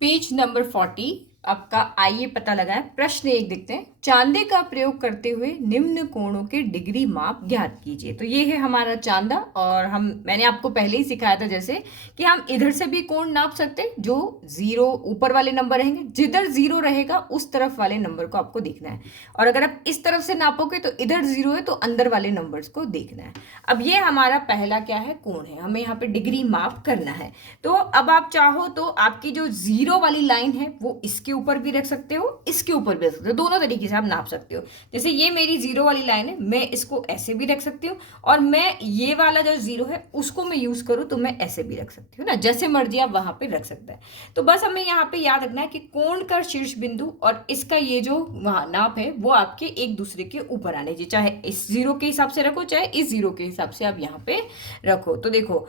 Page number 40 आपका। आइए पता लगाएं। प्रश्न एक देखते हैं। चांदे का प्रयोग करते हुए निम्न कोणों के डिग्री माप ज्ञात कीजिए। तो ये है हमारा चांदा, और मैंने आपको पहले ही सिखाया था जैसे कि हम इधर से भी कोण नाप सकते हैं। जो जीरो ऊपर वाले नंबर रहेंगे, जिधर जीरो रहेगा उस तरफ वाले नंबर को आपको देखना है, और अगर आप इस तरफ से नापोगे तो इधर जीरो है तो अंदर वाले नंबर्स को देखना है। अब ये हमारा पहला क्या है, कोण है, हमें यहाँ पे डिग्री माप करना है। तो अब आप चाहो तो आपकी जो जीरो वाली लाइन है वो इसके ऊपर भी रख सकते हो, इसके ऊपर भी रख सकते हो, दोनों तरीके से आप नाप सकते हो। जैसे ये मेरी जीरो वाली लाइन है, मैं इसको ऐसे भी रख सकती हूँ, और मैं ये वाला जो जीरो है उसको मैं यूज करूँ तो मैं ऐसे भी रख सकती हूँ ना, जैसे मर्जी आप वहां पे रख सकते हैं। तो बस हमें यहाँ पे याद रखना है कि कोण का शीर्ष बिंदु और इसका ये जो वहां नाप है वो आपके एक दूसरे के ऊपर आने चाहिए। चाहे इस जीरो के हिसाब से रखो, चाहे इस जीरो के हिसाब से आप यहाँ पे रखो। तो देखो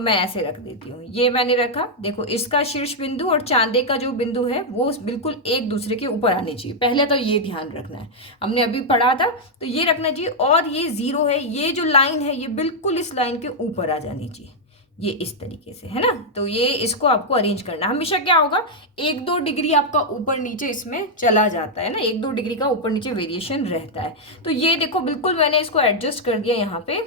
मैं ऐसे रख देती हूँ, ये मैंने रखा। देखो इसका शीर्ष बिंदु और चांदे का जो बिंदु है वो बिल्कुल एक दूसरे के ऊपर आने चाहिए। पहले तो ये ध्यान रखना है, हमने अभी पढ़ा था तो ये रखना चाहिए। और ये जीरो है, ये जो लाइन है ये बिल्कुल इस लाइन के ऊपर आ जानी चाहिए, ये इस तरीके से, है ना। तो ये इसको आपको अरेंज करना। हमेशा क्या होगा, 1-2 डिग्री आपका ऊपर नीचे इसमें चला जाता है ना, 1-2 डिग्री का ऊपर नीचे वेरिएशन रहता है। तो ये देखो बिल्कुल मैंने इसको एडजस्ट कर दिया यहाँ पे,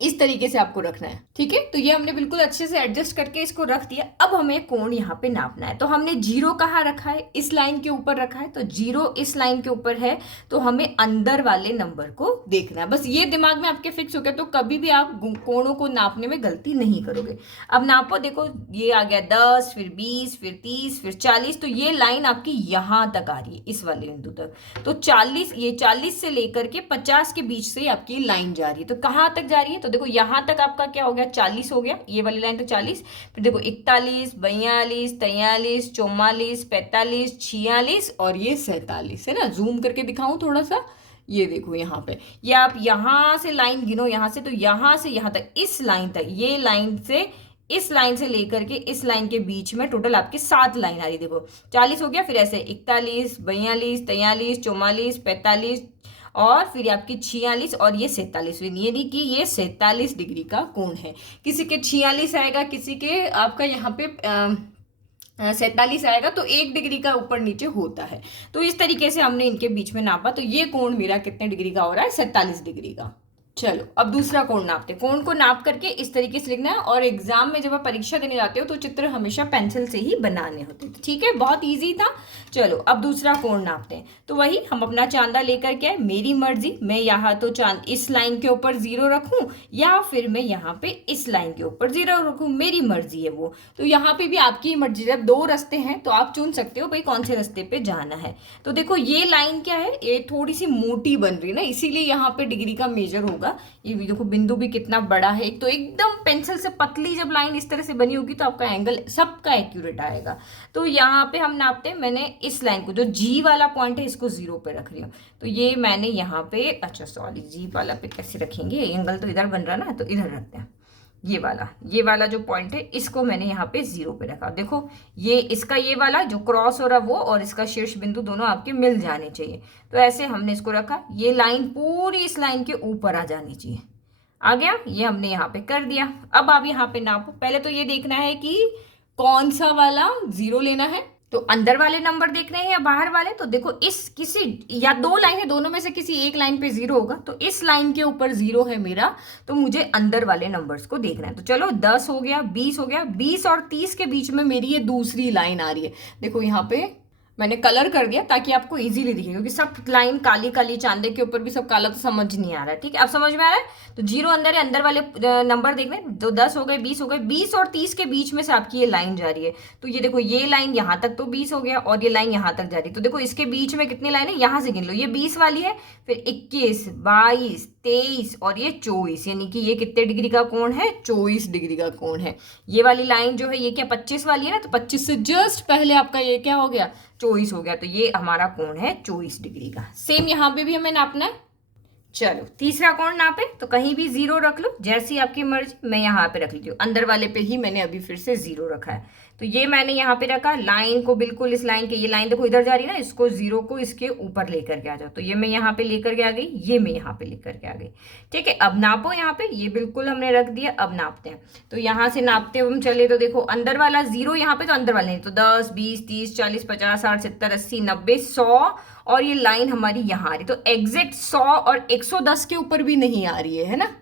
इस तरीके से आपको रखना है, ठीक है। तो ये हमने बिल्कुल अच्छे से एडजस्ट करके इसको रख दिया। अब हमें कोण यहाँ पे नापना है। तो हमने जीरो कहाँ रखा है, इस लाइन के ऊपर रखा है, तो जीरो इस लाइन के ऊपर है, तो हमें अंदर वाले नंबर को देखना है। बस ये दिमाग में आपके फिक्स हो गया, तो कभी भी आप कोणों को नापने में गलती नहीं करोगे। अब नापो, देखो ये आ गया 10, फिर 20, फिर 30, फिर 40। तो ये लाइन आपकी यहाँ तक आ रही है, इस वाले बिंदु तक। तो 40, ये 40 से लेकर के 50 के बीच से आपकी लाइन जा रही है। तो कहाँ तक जा रही है, तो देखो यहां तक आपका क्या हो गया, 40 हो गया, ये वाली लाइन तो 40। फिर देखो 41, 42, 43, 44, 45, 46 और ये 47, है ना। जूम करके दिखाऊं थोड़ा सा, ये देखो यहाँ पे, ये आप यहाँ से लाइन गिनो, यहाँ से, तो यहाँ से यहाँ तक, इस लाइन तक, ये लाइन से इस लाइन से लेकर के इस लाइन के बीच में टोटल आपकी 7 लाइन आ रही। देखो 40 हो गया, फिर ऐसे 41, 42, 43, 44, 45 और फिर आपकी 46 और ये 47। ये नहीं कि ये 47 डिग्री का कोण है, किसी के 46 आएगा, किसी के आपका यहाँ पे 47 आएगा, तो 1 डिग्री का ऊपर नीचे होता है। तो इस तरीके से हमने इनके बीच में नापा, तो ये कोण मेरा कितने डिग्री का हो रहा है, 47 डिग्री का। चलो अब दूसरा कोण नापते हैं। कोण को नाप करके इस तरीके से लिखना है, और एग्जाम में जब आप परीक्षा देने जाते हो तो चित्र हमेशा पेंसिल से ही बनाने होते हैं, ठीक है, बहुत इजी था। चलो अब दूसरा कोण नापते हैं। तो वही हम अपना चांदा लेकर के, मेरी मर्जी, मैं यहाँ तो चांद इस लाइन के ऊपर जीरो रखूं, या फिर मैं यहाँ पे इस लाइन के ऊपर जीरो रखूं, मेरी मर्जी है वो। तो यहाँ पे भी आपकी मर्जी, जब 2 रास्ते हैं तो आप चुन सकते हो भाई कौन से रास्ते पे जाना है। तो देखो ये लाइन क्या है, ये थोड़ी सी मोटी बन रही है ना, इसीलिए यहाँ पे डिग्री का मेजर होगा। ये भी देखो बिंदु भी कितना बड़ा है, एक तो एकदम पेंसिल से पतली जब लाइन इस तरह से बनी होगी तो आपका एंगल सबका एक्यूरेट आएगा। तो यहाँ पे हम नापते हैं, मैंने इस लाइन को, जो जी वाला पॉइंट है, इसको 0 पे रख रही हूँ। तो ये मैंने यहाँ पे, अच्छा सॉरी, जी वाला पे कैसे रखेंगे, एंगल तो इधर बन रहा ना, तो इधर रखते हैं। ये वाला जो पॉइंट है इसको मैंने यहाँ पे 0 पे रखा। देखो ये इसका, ये वाला जो क्रॉस हो रहा वो और इसका शीर्ष बिंदु दोनों आपके मिल जाने चाहिए। तो ऐसे हमने इसको रखा, ये लाइन पूरी इस लाइन के ऊपर आ जानी चाहिए। आ गया, ये हमने यहाँ पे कर दिया। अब आप यहाँ पे नापो। पहले तो ये देखना है कि कौन सा वाला 0 लेना है, तो अंदर वाले नंबर देख रहे हैं या बाहर वाले। तो देखो इस किसी या 2 लाइन है, दोनों में से किसी एक लाइन पे 0 होगा, तो इस लाइन के ऊपर 0 है मेरा, तो मुझे अंदर वाले नंबर्स को देखना है। तो चलो 10 हो गया, 20 हो गया, 20 और 30 के बीच में मेरी ये दूसरी लाइन आ रही है। देखो यहाँ पे मैंने कलर कर दिया ताकि आपको इजीली दिखे, क्योंकि सब लाइन काली काली, चांदे के ऊपर भी सब काला, तो समझ नहीं आ रहा है। ठीक है, अब समझ में आ रहा है। तो 0 अंदर है, अंदर वाले नंबर देख रहे हैं, तो 10 हो गए, 20 हो गए, 20 और 30 के बीच में से आपकी ये लाइन जा रही है। तो ये देखो ये लाइन यहाँ तक तो 20 हो गया, और ये लाइन यहाँ तक जा रही है। तो देखो इसके बीच में कितनी लाइन है, यहाँ से गिन लो, ये 20 वाली है, फिर 21, 22, 23 और ये 24, यानी कि ये कितने डिग्री का कोण है, 24 डिग्री का कोण है। ये वाली लाइन जो है ये क्या 25 वाली है ना, तो 25 से जस्ट पहले आपका ये क्या हो गया, 24 हो गया। तो ये हमारा कोण है 24 डिग्री का। सेम यहाँ पे भी हमें नापना है। चलो तीसरा कोण नापे, तो कहीं भी 0 रख लो, जैसी आपकी मर्जी। मैं यहाँ पे रख लीती हूँ, अंदर वाले पे ही मैंने अभी फिर से 0 रखा है। तो ये मैंने यहाँ पे रखा, लाइन को बिल्कुल इस लाइन के, ये लाइन देखो इधर जा रही है ना, इसको 0 को इसके ऊपर लेकर के आ जाओ। तो ये मैं यहाँ पे लेकर के आ गई, ये मैं यहाँ पे लेकर के आ गई। ठीक है, अब नापो यहाँ पे, ये बिल्कुल हमने रख दिया। अब नापते हैं, तो यहाँ से नापते हुए हम चले तो देखो अंदर वाला 0 यहाँ पे, तो अंदर वाले नहीं, तो 10 20 30 40 50 60 70 80 90 100, और ये लाइन हमारी यहाँ आ रही, तो एग्जैक्ट 100 और 110 के ऊपर भी नहीं आ रही है ना,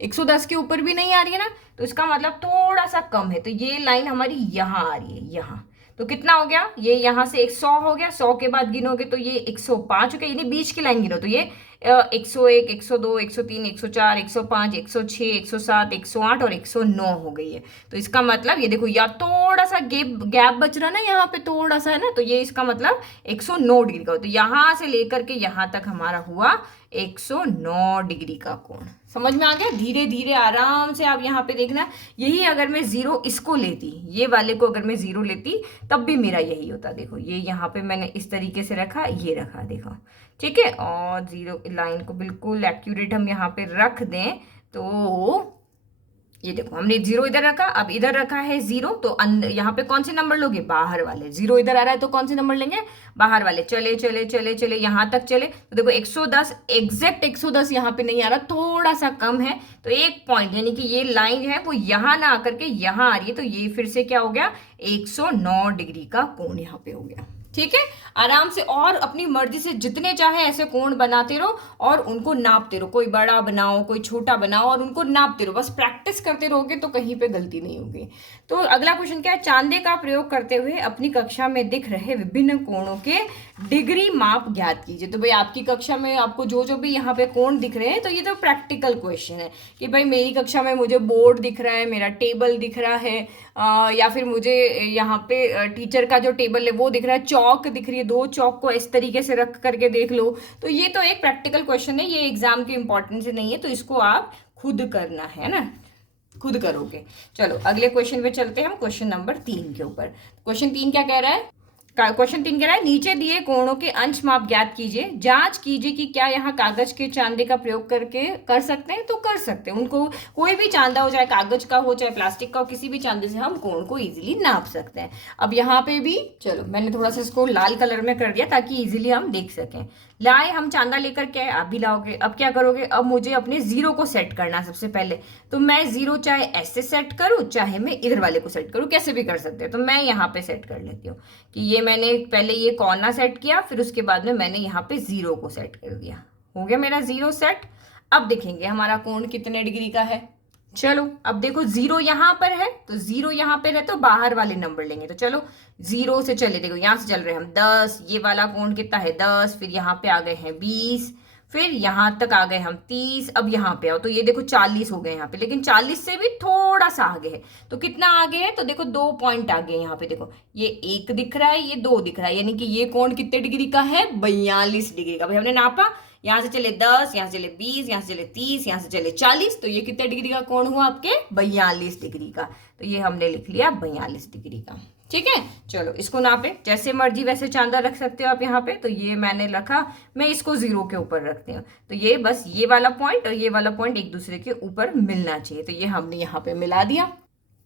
110 के ऊपर भी नहीं आ रही है ना, तो इसका मतलब थोड़ा सा कम है। तो ये लाइन हमारी यहाँ आ रही है, यहाँ। तो कितना हो गया, ये यहाँ से 100 हो गया, 100 के बाद गिनोगे तो ये 105 हो गया, यानी बीच की लाइन गिनो तो ये 101 102 103 104 105 106 107 108 और 109 हो गई है। तो इसका मतलब ये देखो, या थोड़ा सा गैप बच रहा ना यहाँ पे, थोड़ा सा है ना, तो ये इसका मतलब 109 डिग्री का हो। तो यहाँ से लेकर के यहाँ तक हमारा हुआ 109 डिग्री का कोण। समझ में आ गया? धीरे धीरे आराम से आप यहाँ पे देखना। यही अगर मैं 0 इसको लेती, ये वाले को अगर मैं 0 लेती, तब भी मेरा यही होता। देखो ये यहाँ पे मैंने इस तरीके से रखा, ये रखा, देखो ठीक है। और 0 लाइन को बिल्कुल एक्यूरेट हम यहाँ पे रख दें, तो ये देखो हमने 0 इधर रखा, अब इधर रखा है 0, तो यहाँ पे कौन से नंबर लोगे, बाहर वाले। 0 इधर आ रहा है तो कौन से नंबर लेंगे, बाहर वाले। चले चले चले चले यहाँ तक चले, तो देखो 110, एग्जैक्ट 110 यहाँ पे नहीं आ रहा, थोड़ा सा कम है। तो एक पॉइंट, यानी कि ये लाइन है वो यहाँ ना आकर के यहाँ आ रही है, तो ये फिर से क्या हो गया, 109 डिग्री का कोण यहाँ पे हो गया। ठीक है, आराम से और अपनी मर्जी से जितने चाहे ऐसे कोण बनाते रहो और उनको नापते रहो। कोई बड़ा बनाओ, कोई छोटा बनाओ, और उनको नापते रहो। बस प्रैक्टिस करते रहोगे तो कहीं पे गलती नहीं होगी। तो अगला क्वेश्चन क्या है, चांदे का प्रयोग करते हुए अपनी कक्षा में दिख रहे विभिन्न कोणों के डिग्री माप ज्ञात कीजिए। तो भाई आपकी कक्षा में आपको जो जो भी यहाँ पे कोण दिख रहे हैं, तो ये तो प्रैक्टिकल क्वेश्चन है कि भाई मेरी कक्षा में मुझे बोर्ड दिख रहा है, मेरा टेबल दिख रहा है, या फिर मुझे यहाँ पे टीचर का जो टेबल है वो दिख रहा है, चौक दिख रही है, 2 चौक को इस तरीके से रख करके देख लो। तो ये तो एक प्रैक्टिकल क्वेश्चन है, ये एग्जाम के इंपॉर्टेंस से नहीं है, तो इसको आप खुद करना है ना, खुद करोगे। चलो अगले क्वेश्चन पे चलते हैं हम, क्वेश्चन नंबर 3 के ऊपर। क्वेश्चन 3 क्या कह रहा है, क्वेश्चन 3 कह रहा है, नीचे दिए कोणों के अंश माप ज्ञात कीजिए। जांच कीजिए कि क्या यहाँ कागज के चांदे का प्रयोग करके कर सकते हैं। तो कर सकते हैं, उनको कोई भी चांदा हो, चाहे कागज का हो चाहे प्लास्टिक का हो, किसी भी चांदे से हम कोण को इजीली नाप सकते हैं। अब यहाँ पे भी चलो मैंने थोड़ा सा इसको लाल कलर में कर दिया ताकि इजीली हम देख सकें। लाए हम चांदा लेकर के, आप भी लाओगे। अब क्या करोगे, अब मुझे अपने 0 को सेट करना है सबसे पहले। तो मैं 0 चाहे ऐसे सेट करूं, चाहे मैं इधर वाले को सेट करूं, कैसे भी कर सकते हैं। तो मैं यहाँ पे सेट कर लेती हूँ कि ये मैंने पहले ये कोना सेट किया, फिर उसके बाद में मैंने यहाँ पे 0 को सेट कर दिया। हो गया मेरा 0 सेट। अब देखेंगे हमारा कोण कितने डिग्री का है। चलो अब देखो 0 यहाँ पर है, तो 0 यहाँ पर है तो बाहर वाले नंबर लेंगे। तो चलो 0 से चले, देखो यहाँ से चल रहे हैं हम 10, ये वाला कोण कितना है 10, फिर यहाँ पे आ गए हैं 20, फिर यहाँ तक आ गए हम 30। अब यहाँ पे आओ तो ये देखो 40 हो गए यहाँ पे, लेकिन 40 से भी थोड़ा सा आगे है। तो कितना आगे है, तो देखो 2 पॉइंट आगे यहाँ पे, देखो ये 1 दिख रहा है, ये 2 दिख रहा है, यानी कि ये कोण कितने डिग्री का है, 42 डिग्री का। भाई हमने नापा, यहाँ से चले 10, यहाँ से चले 20, यहाँ से चले 30, यहाँ से चले 40, तो ये कितने डिग्री का कोण हुआ आपके, 42 डिग्री का। तो ये हमने लिख लिया 42 डिग्री का। ठीक है, चलो इसको नापे, जैसे मर्जी वैसे चांदा रख सकते हो आप यहाँ पे। तो ये मैंने रखा, मैं इसको 0 के ऊपर रखती हूँ। तो ये बस ये वाला पॉइंट और ये वाला पॉइंट एक दूसरे के ऊपर मिलना चाहिए। तो ये हमने यहाँ पे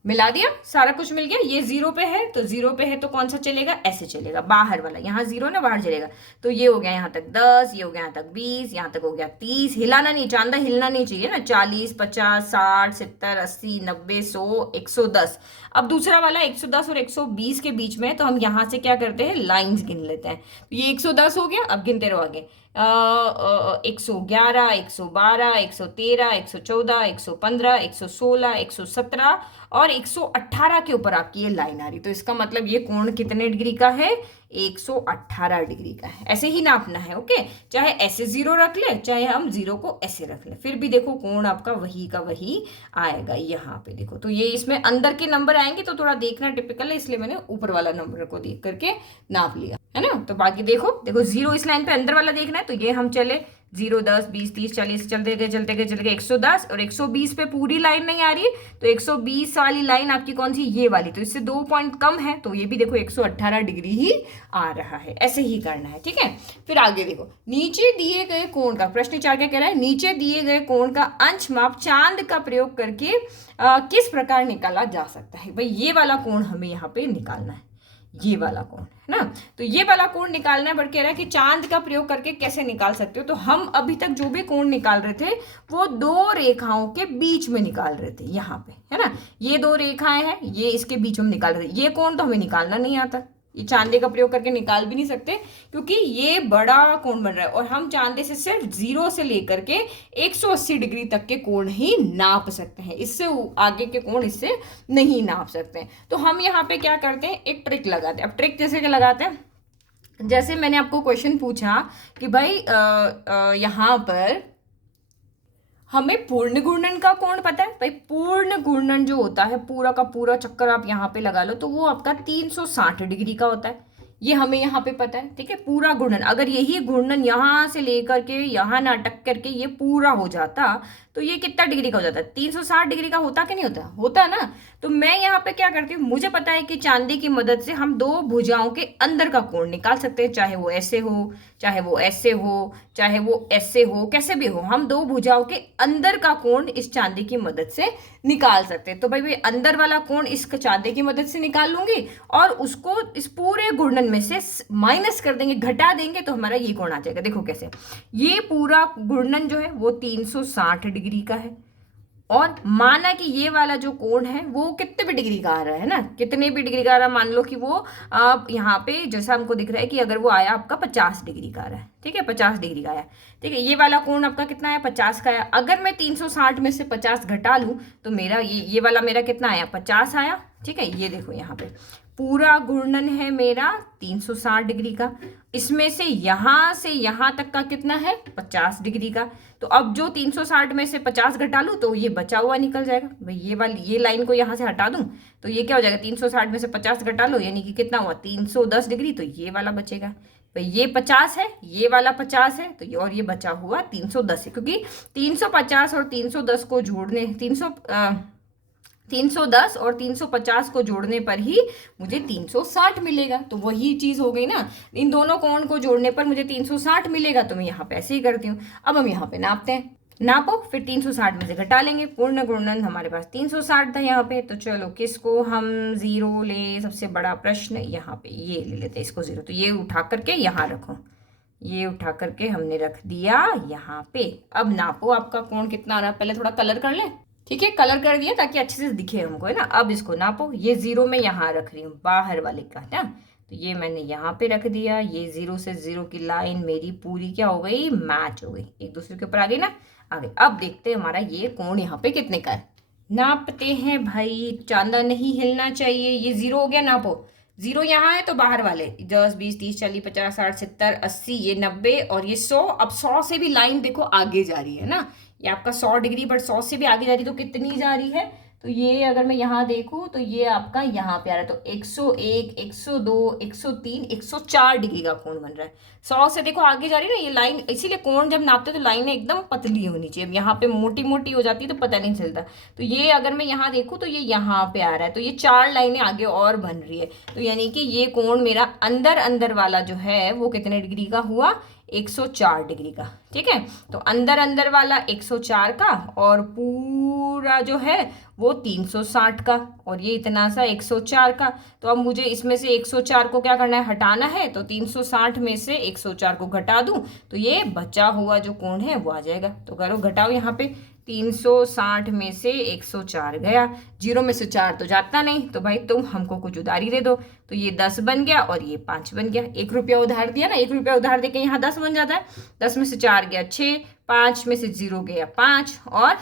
मिला दिया, सारा कुछ मिल गया। ये 0 पे है, तो 0 पे है तो कौन सा चलेगा, ऐसे चलेगा, बाहर वाला। यहाँ 0 ना, बाहर चलेगा। तो ये हो गया यहाँ तक 10, ये हो गया यहाँ तक 20, यहाँ तक हो गया 30। हिलाना नहीं, चांदा हिलना नहीं चाहिए ना। 40 50 60 70 80 90 100 110। अब दूसरा वाला 110 और 120 के बीच में, तो हम यहाँ से क्या करते हैं, लाइंस गिन लेते हैं। तो ये 110 हो गया, अब गिनते रहो आगे। 111 112 113 114 115 116 117 और 118 के ऊपर आपकी ये लाइन आ रही। तो इसका मतलब ये कोण कितने डिग्री का है, 118 डिग्री का है। ऐसे ही नापना है, ओके। चाहे ऐसे 0 रख ले, चाहे हम 0 को ऐसे रख ले, फिर भी देखो कोण आपका वही का वही आएगा। यहाँ पे देखो, तो ये इसमें अंदर के नंबर आएंगे तो थोड़ा देखना टिपिकल है, इसलिए मैंने ऊपर वाला नंबर को देख करके नाप लिया, है ना। तो बाकी देखो 0 इस लाइन पे अंदर वाला देखना है, तो ये हम चले 0, 10, 20, 30, 40 चलते गए 110 और 120 पे पूरी लाइन नहीं आ रही है, तो 120 वाली लाइन आपकी कौन सी, ये वाली, तो इससे 2 पॉइंट कम है, तो ये भी देखो 118 डिग्री ही आ रहा है। ऐसे ही करना है, ठीक है। फिर आगे देखो, नीचे दिए गए कोण का, प्रश्न 4 क्या कह रहा है, नीचे दिए गए कोण का अंश माप चांद का प्रयोग करके किस प्रकार निकाला जा सकता है। भाई ये वाला कोण हमें यहाँ पे निकालना है, ये वाला कोण है ना, तो ये वाला कोण निकालना है। बट कह रहा है कि चांद का प्रयोग करके कैसे निकाल सकते हो, तो हम अभी तक जो भी कोण निकाल रहे थे वो दो रेखाओं के बीच में निकाल रहे थे, यहाँ पे है ना, ये दो रेखाएं हैं, ये इसके बीच में निकाल रहे थे। ये कोण तो हमें निकालना नहीं आता, ये चांदे का प्रयोग करके निकाल भी नहीं सकते, क्योंकि ये बड़ा कोण बन रहा है और हम चांदे से सिर्फ 0 से लेकर के 180 डिग्री तक के कोण ही नाप सकते हैं, इससे आगे के कोण इससे नहीं नाप सकते हैं। तो हम यहाँ पे क्या करते हैं, एक ट्रिक लगाते हैं। अब ट्रिक जैसे कि लगाते हैं, जैसे मैंने आपको क्वेश्चन पूछा कि भाई यहाँ पर हमें पूर्ण घूर्णन का कोण पता है। भाई पूर्ण घूर्णन जो होता है, पूरा का पूरा चक्कर आप यहाँ पे लगा लो, तो वो आपका 360 डिग्री का होता है, ये हमें यहाँ पे पता है, ठीक है। पूरा घूर्णन, अगर यही घूर्णन यहाँ से लेकर के यहाँ ना अटक करके ये पूरा हो जाता, तो ये कितना डिग्री का हो जाता है, 360 डिग्री का होता कि नहीं होता, होता ना। तो मैं यहाँ पे क्या करती हूँ, मुझे पता है कि चांदी की मदद से हम दो भुजाओं के अंदर का कोण निकाल सकते हैं, चाहे वो ऐसे हो, चाहे वो ऐसे हो, चाहे वो ऐसे हो, कैसे भी हो, हम दो भुजाओं के अंदर का कोण इस चांदी की मदद से निकाल सकते हैं। तो भाई अंदर वाला कोण इस चांदी की मदद से निकाल लूंगी और उसको इस पूरे घूर्णन में से माइनस कर देंगे, घटा देंगे, तो हमारा ये कोण आ जाएगा। देखो कैसे, ये पूरा घूर्णन जो है वो 360 डिग्री का है, और माना कि ये वाला जो कोण है वो कितने भी डिग्री का आ रहा है ना, कितने भी डिग्री का आ रहा है, मान लो कि वो यहाँ पे जैसा हमको दिख रहा है कि अगर वो आया आपका 50 डिग्री का आ रहा है, ठीक है, 50 डिग्री का आया, ठीक है। ये वाला कोण आपका कितना आया, 50 का आया। अगर मैं 360 में से 50 घटा लूँ तो मेरा ये वाला मेरा कितना आया, 50 आया, ठीक है। ये देखो यहाँ पे पूरा घूर्णन है मेरा 360 डिग्री का, इसमें से यहाँ तक का कितना है, 50 डिग्री का। तो अब जो 360 में से 50 घटा लूँ तो ये बचा हुआ निकल जाएगा। भाई ये वाली ये लाइन को यहाँ से हटा दूँ तो ये क्या हो जाएगा, 360 में से 50 घटा लो यानी कि कितना हुआ, 310 डिग्री, तो ये वाला बचेगा। भाई ये 50 है, ये वाला 50 है, तो ये और ये बचा हुआ 310 है, क्योंकि 350 और 310 को जोड़ने 310 और 350 को जोड़ने पर ही मुझे 360 मिलेगा। तो वही चीज़ हो गई ना, इन दोनों कोण को जोड़ने पर मुझे 360 मिलेगा, तो मैं यहाँ पे ऐसे ही करती हूँ। अब हम यहाँ पे नापते हैं, नापो, फिर 360 में से घटा लेंगे। पूर्ण घूर्णन हमारे पास 360 था यहाँ पे, तो चलो किसको हम 0 ले, सबसे बड़ा प्रश्न यहाँ पे ये ले लेते हैं इसको 0। तो ये उठा करके यहाँ रखो, ये उठा करके हमने रख दिया यहाँ पे। अब नापो आपका कोण कितना आ रहा है, पहले थोड़ा कलर कर ले, ठीक है, कलर कर दिया ताकि अच्छे से दिखे हमको, है ना। अब इसको नापो, ये 0 में यहाँ रख रही हूँ बाहर वाले का ना, तो ये मैंने यहाँ पे रख दिया। ये 0 से 0 की लाइन मेरी पूरी क्या हो गई, मैच हो गई, एक दूसरे के ऊपर आ गई ना, आ गई। अब देखते हैं हमारा ये कोण यहाँ पे कितने का है, नापते हैं भाई, चांदा नहीं हिलना चाहिए। ये 0 हो गया, नापो, 0 यहाँ है तो बाहर वाले 10, 20, 30, 40, 50, 60, 70, 80, ये 90 और ये 100। अब 100 से भी लाइन देखो आगे जा रही है ना, ये आपका 100 डिग्री, बट 100 से भी आगे जा रही है, तो कितनी जा रही है, तो ये अगर मैं यहाँ देखूँ तो ये आपका यहाँ पे आ रहा है, तो 101, 102, 103, 104 डिग्री का कोण बन रहा है। 100 से देखो आगे जा रही है ना ये लाइन, इसीलिए कोण जब नापते तो लाइनें एकदम पतली होनी चाहिए। अब यहाँ पे मोटी मोटी हो जाती है तो पता नहीं चलता। तो ये अगर मैं यहाँ देखूँ तो ये यहाँ पे आ रहा है, तो ये 4 लाइनें आगे और बन रही है, तो यानी कि ये कोण मेरा अंदर वाला जो है वो कितने डिग्री का हुआ, 104 डिग्री का, ठीक है। तो अंदर वाला 104 का और पूरा जो है वो 360 का, और ये इतना सा 104 का। तो अब मुझे इसमें से 104 को क्या करना है, हटाना है, तो 360 में से 104 को घटा दूं तो ये बचा हुआ जो कोण है वो आ जाएगा। तो करो घटाओ, यहाँ पे 360 में से 104 गया, 0 में से 4 तो जाता नहीं, तो भाई तुम हमको कुछ उधारी दे दो। तो ये 10 बन गया और ये 5 बन गया। 1 रुपया उधार दिया ना, 1 रुपया उधार देके यहाँ 10 बन जाता है। 10 में से 4 गया 6, 5 में से 0 गया 5 और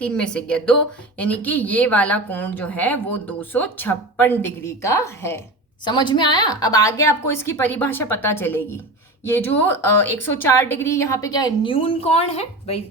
3 में से गया 2, यानी कि ये वाला कोण जो है वो 256 डिग्री का है। समझ में आया। अब आगे आपको इसकी परिभाषा पता चलेगी। ये जो 104 डिग्री यहाँ पे क्या है, न्यून कोण है भाई,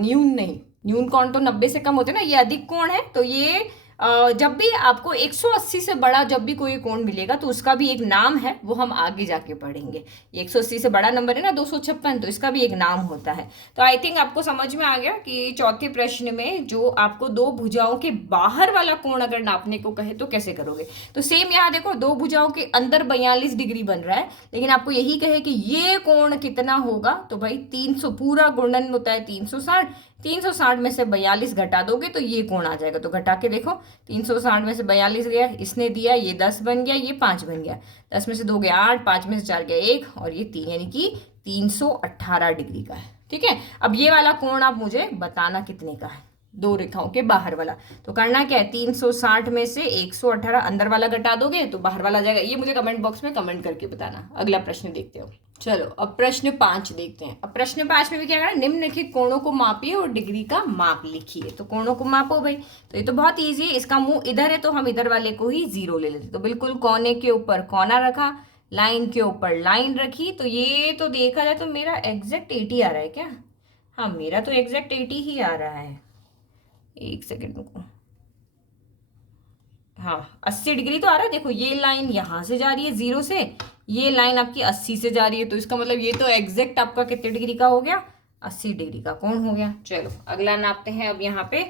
न्यून नहीं, न्यून कोण तो 90 से कम होते हैं ना, ये अधिक कोण है। तो ये जब भी आपको 180 से बड़ा जब भी कोई कोण मिलेगा तो उसका भी एक नाम है, वो हम आगे जाके पढ़ेंगे। ये 180 से बड़ा नंबर है ना 256, तो इसका भी एक नाम होता है। तो आई थिंक आपको समझ में आ गया कि चौथे प्रश्न में जो आपको दो भुजाओं के बाहर वाला कोण अगर नापने को कहे तो कैसे करोगे। तो सेम यहाँ देखो, दो भुजाओं के अंदर 42 डिग्री बन रहा है, लेकिन आपको यही कहे कि ये कोण कितना होगा, तो भाई 300 पूरा गुणन होता है 360, 360 में से 42 घटा दोगे तो ये कोण आ जाएगा। तो घटा के देखो, 360 में से 42 गया, इसने दिया, ये 10 बन गया, ये 5 बन गया, 10 में से 2 गया 8, 5 में से 4 गया 1, और ये 3, यानी कि 318 डिग्री का है। ठीक है, अब ये वाला कोण आप मुझे बताना कितने का है, दो रेखाओं के बाहर वाला। तो करना क्या है, 360 में से 118 अंदर वाला घटा दोगे तो बाहर वाला आ जाएगा। ये मुझे कमेंट बॉक्स में कमेंट करके बताना। अगला प्रश्न देखते हो। चलो अब प्रश्न 5 देखते हैं। अब प्रश्न 5 में भी क्या करना, निम्नलिखित कोणों को मापिए और डिग्री का माप लिखिए। तो कोणों को मापो भाई, तो ये तो बहुत ईजी है। इसका मुंह इधर है तो हम इधर वाले को ही 0 ले लेते। तो बिल्कुल कोने के ऊपर कोना रखा, लाइन के ऊपर लाइन रखी। तो ये तो देखा जाए तो मेरा एग्जैक्ट 80 आ रहा है क्या? हाँ, मेरा तो एग्जैक्ट 80 ही आ रहा है। एक सेकेंड रुको, हाँ 80 डिग्री तो आ रहा है। देखो ये लाइन यहाँ से जा रही है 0 से, ये लाइन आपकी 80 से जा रही है, तो इसका मतलब ये तो एग्जैक्ट आपका कितने डिग्री का हो गया, 80 डिग्री का कोण हो गया। चलो अगला नापते हैं अब यहाँ पे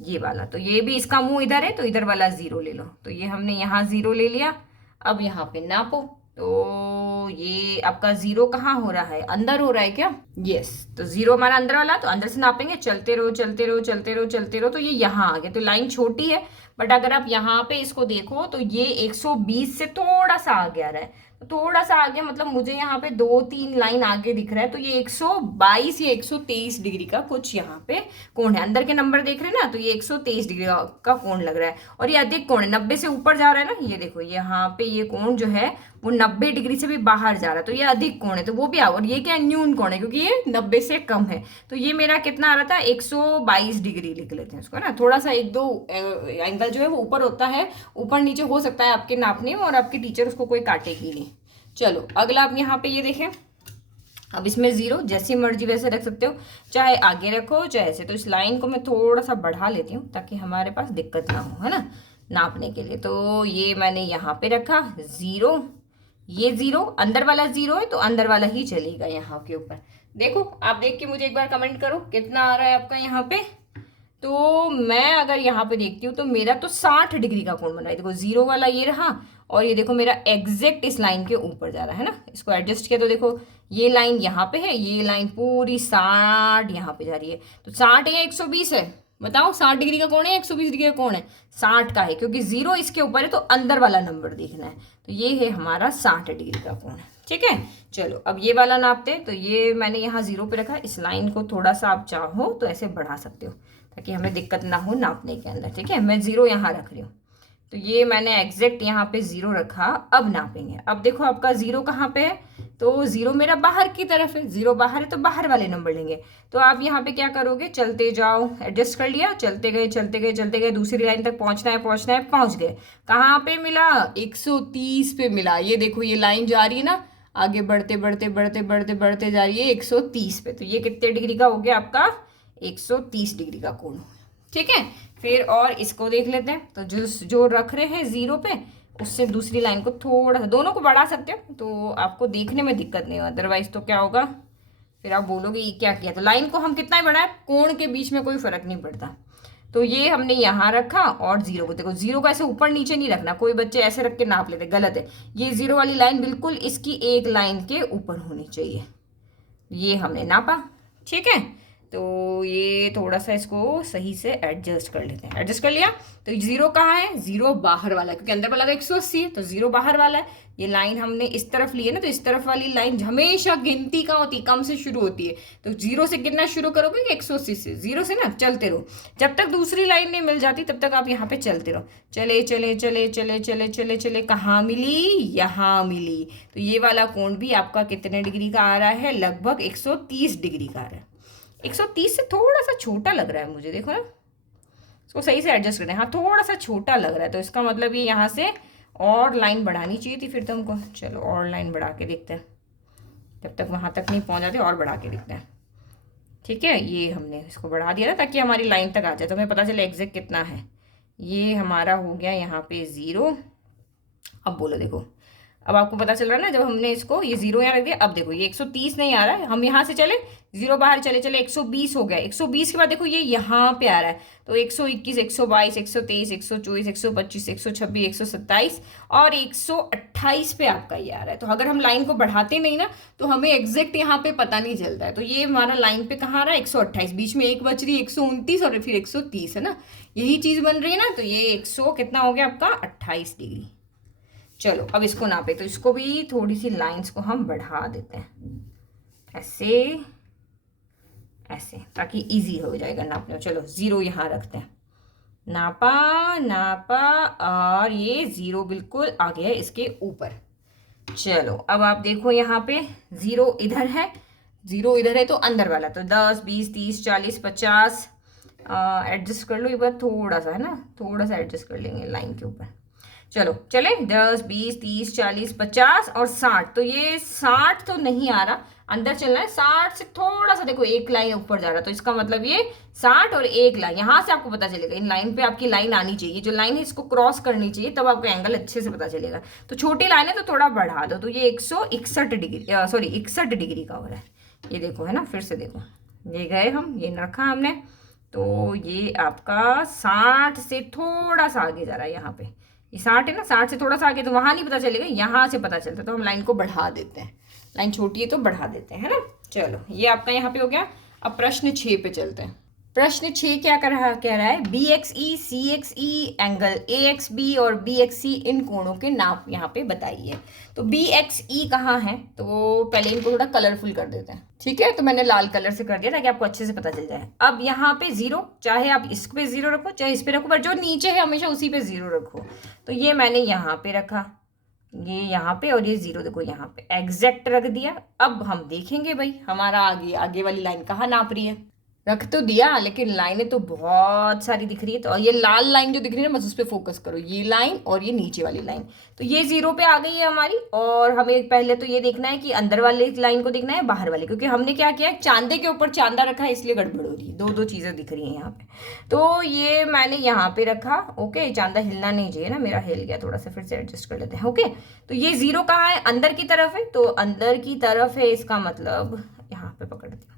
ये वाला। तो ये भी इसका मुंह इधर है तो इधर वाला 0 ले लो। तो ये हमने यहाँ 0 ले लिया। अब यहाँ पे नापो, तो ये आपका 0 कहाँ हो रहा है, अंदर हो रहा है क्या? यस, तो 0 हमारा अंदर वाला, तो अंदर से नापेंगे, चलते रहो चलते रहो चलते रहो चलते रहो, तो ये यहाँ आ गया। तो लाइन छोटी है, बट अगर आप यहाँ पे इसको देखो तो ये 120 से थोड़ा सा आगे आ रहा है। तो थोड़ा सा आगे मतलब मुझे यहाँ पे 2-3 लाइन आगे दिख रहा है। तो ये 122 या 123 डिग्री का कुछ यहाँ पे कोण है। अंदर के नंबर देख रहे हैं ना, तो ये 123 डिग्री का कोण लग रहा है। और ये अधिक कोण है, 90 से ऊपर जा रहा है ना। ये देखो यहाँ पे ये कोण जो है वो 90 डिग्री से भी बाहर जा रहा है, तो ये अधिक कोण है, तो वो भी आओ। और ये क्या न्यून कोण है, क्योंकि ये 90 से कम है। तो ये मेरा कितना आ रहा था, 122 डिग्री लिख लेते हैं इसको ना। थोड़ा सा 1-2 एंगल जो है वो ऊपर होता है, ऊपर नीचे हो सकता है आपके नापने में, और आपके टीचर उसको कोई काटेगी नहीं। चलो अगला आप यहाँ पे ये देखें। अब इसमें 0 जैसी मर्जी वैसे रख सकते हो, चाहे आगे रखो चाहे ऐसे। तो इस लाइन को मैं थोड़ा सा बढ़ा लेती हूँ ताकि हमारे पास दिक्कत ना हो, है ना, नापने के लिए। तो ये मैंने यहाँ पे रखा 0, ये 0 अंदर वाला 0 है तो अंदर वाला ही चलेगा यहाँ के ऊपर। देखो आप देख के मुझे एक बार कमेंट करो कितना आ रहा है आपका यहाँ पे। तो मैं अगर यहाँ पे देखती हूँ तो मेरा तो 60 डिग्री का कोण बन रहा है। देखो 0 वाला ये रहा, और ये देखो मेरा एग्जैक्ट इस लाइन के ऊपर जा रहा है ना। इसको एडजस्ट किया तो देखो ये लाइन यहाँ पे है, ये लाइन पूरी 60 यहाँ पे जा रही है। तो 60 है या 120 है, बताओ? 60 डिग्री का कोण है, 120 डिग्री का कोण है? 60 का है, क्योंकि 0 इसके ऊपर है तो अंदर वाला नंबर देखना है। तो ये है हमारा 60 डिग्री का कोण है। ठीक है, चलो अब ये वाला नापते हैं। तो ये मैंने यहाँ 0 पे रखा। इस लाइन को थोड़ा सा आप चाहो तो ऐसे बढ़ा सकते हो ताकि हमें दिक्कत ना हो नापने के अंदर। ठीक है, मैं 0 यहाँ रख रही हूँ। तो ये मैंने एग्जैक्ट यहाँ पे 0 रखा। अब नापेंगे। अब देखो आपका 0 कहाँ पे है, तो 0 मेरा बाहर की तरफ है। 0 बाहर है तो बाहर वाले नंबर लेंगे। तो आप यहाँ पे क्या करोगे, चलते जाओ, एडजस्ट कर लिया, चलते गए चलते गए चलते गए, दूसरी लाइन तक पहुँचना है पहुँचना है, पहुँच गए। कहाँ पे मिला, 130 पे मिला। ये देखो ये लाइन जा रही है ना, आगे बढ़ते बढ़ते बढ़ते बढ़ते बढ़ते जा रही है 130 पे। तो ये कितने डिग्री का हो गया आपका, 130 डिग्री का कोण। ठीक है, फिर और इसको देख लेते हैं। तो जो रख रहे हैं 0 पे, उससे दूसरी लाइन को थोड़ा सा, दोनों को बढ़ा सकते हो तो आपको देखने में दिक्कत नहीं हो। अदरवाइज तो क्या होगा, फिर आप बोलोगे ये क्या किया। तो लाइन को हम कितना ही बढ़ाएं, कोण के बीच में कोई फर्क नहीं पड़ता। तो ये हमने यहाँ रखा, और 0 को देखो, 0 को ऐसे ऊपर नीचे नहीं रखना। कोई बच्चे ऐसे रख के नाप लेते, गलत है। ये 0 वाली लाइन बिल्कुल इसकी एक लाइन के ऊपर होनी चाहिए। ये हमने नापा। ठीक है, तो ये थोड़ा सा इसको सही से एडजस्ट कर लेते हैं। एडजस्ट कर लिया। तो 0 कहाँ है, 0 बाहर वाला है, क्योंकि अंदर वाला तो 180 है, तो 0 बाहर वाला है। ये लाइन हमने इस तरफ ली है ना, तो इस तरफ वाली लाइन हमेशा गिनती का होती है, कम से शुरू होती है। तो 0 से गिनना शुरू करोगे 180 से, 0 से ना चलते रहो। जब तक दूसरी लाइन नहीं मिल जाती तब तक आप यहाँ पे चलते रहो। चले चले चले चले चले चले चले, कहाँ मिली, यहाँ मिली। तो ये वाला कोण भी आपका कितने डिग्री का आ रहा है, लगभग 130 डिग्री का आ रहा है। 130 से थोड़ा सा छोटा लग रहा है मुझे, देखो ना, इसको सही से एडजस्ट करना है। हाँ थोड़ा सा छोटा लग रहा है, तो इसका मतलब ये यहाँ से और लाइन बढ़ानी चाहिए थी फिर तुमको। चलो और लाइन बढ़ा के देखते हैं, जब तक वहाँ तक नहीं पहुँच जाते और बढ़ा के देखते हैं। ठीक है, ये हमने इसको बढ़ा दिया ना ताकि हमारी लाइन तक आ जाए, तो हमें पता चले एग्जैक्ट कितना है। ये हमारा हो गया यहाँ पे 0। अब बोलो देखो, अब आपको पता चल रहा है ना, जब हमने इसको ये 0 यहाँ रख दिया, अब देखो ये 130 नहीं आ रहा है, हम यहाँ से चले 0 बाहर चले चले 120 हो गया। 120 के बाद देखो ये यहाँ पे आ रहा है, तो 121, 122, 123, 124, 125, 126, 127 और 128 पे आपका ये आ रहा है। तो अगर हम लाइन को बढ़ाते नहीं ना तो हमें एग्जैक्ट यहाँ पे पता नहीं चलता है। तो ये हमारा लाइन पे कहाँ आ रहा है, 128, बीच में एक बच रही है 129 और फिर 130 है ना, यही चीज बन रही है ना। तो ये 100 कितना हो गया आपका 28 डिग्री। चलो अब इसको नापे, तो इसको भी थोड़ी सी लाइंस को हम बढ़ा देते हैं, ऐसे ऐसे, ताकि इजी हो जाएगा नापने। चलो 0 यहाँ रखते हैं, नापा नापा और ये 0 बिल्कुल आ गया है इसके ऊपर। चलो अब आप देखो यहाँ पे 0 इधर है, 0 इधर है तो अंदर वाला, तो 10, 20, 30, 40, 50 एडजस्ट कर लो एक बार, थोड़ा सा है ना, थोड़ा सा एडजस्ट कर लेंगे लाइन के ऊपर। चलो चले 10, 20, 30, 40, 50 और 60। तो ये 60 तो नहीं आ रहा, अंदर चलना है। 60 से थोड़ा सा देखो एक लाइन ऊपर जा रहा, तो इसका मतलब ये 60 और एक लाइन, यहां से आपको पता चलेगा इन लाइन पे आपकी लाइन आनी चाहिए, जो लाइन है इसको क्रॉस करनी चाहिए, तब आपको एंगल अच्छे से पता चलेगा। तो छोटी लाइन है तो थोड़ा बढ़ा दो, तो ये 161 डिग्री, सॉरी 61 डिग्री का हो रहा है। ये देखो है ना, फिर से देखो, ये गए हम, ये रखा हमने, तो ये आपका 60 से थोड़ा सा आगे जा रहा है यहाँ पे, ये 60 है ना, 60 से थोड़ा सा आगे, तो वहां नहीं पता चलेगा, यहाँ से पता चलता है। तो हम लाइन को बढ़ा देते हैं, लाइन छोटी है तो बढ़ा देते हैं, है ना। चलो ये आपका यहाँ पे हो गया। अब प्रश्न 6 पे चलते हैं। प्रश्न 6 क्या कह रहा है, B X E C X E angle A X B और बी एक्स सी इन कोणों के नाप यहाँ पे बताइए। तो बी एक्स ई कहाँ है, तो पहले इनको थोड़ा कलरफुल कर देते हैं, ठीक है। तो मैंने लाल कलर से कर दिया ताकि आपको अच्छे से पता चल जाए। अब यहाँ पे 0, चाहे आप इस पे 0 रखो चाहे इस पे रखो, पर जो नीचे है हमेशा उसी पे 0 रखो। तो ये मैंने यहाँ पे रखा, ये यहाँ पे, और ये 0 देखो यहाँ पे एग्जैक्ट रख दिया। अब हम देखेंगे भाई हमारा आगे आगे वाली लाइन कहाँ नाप रही है। रख तो दिया लेकिन लाइनें तो बहुत सारी दिख रही है, तो ये लाल लाइन जो दिख रही है ना, बस उस पर फोकस करो, ये लाइन और ये नीचे वाली लाइन। तो ये 0 पे आ गई है हमारी, और हमें पहले तो ये देखना है कि अंदर वाली लाइन को देखना है बाहर वाली, क्योंकि हमने क्या किया है, चांदे के ऊपर चांदा रखा है, इसलिए गड़बड़ हो रही है, दो चीजें दिख रही है यहाँ पे। तो ये मैंने यहाँ पे रखा, ओके, चांदा हिलना नहीं चाहिए ना, मेरा हिल गया थोड़ा सा, फिर से एडजस्ट कर लेते हैं, ओके। तो ये 0 कहाँ है, अंदर की तरफ है, तो अंदर की तरफ है, इसका मतलब यहाँ पे पकड़ दिया,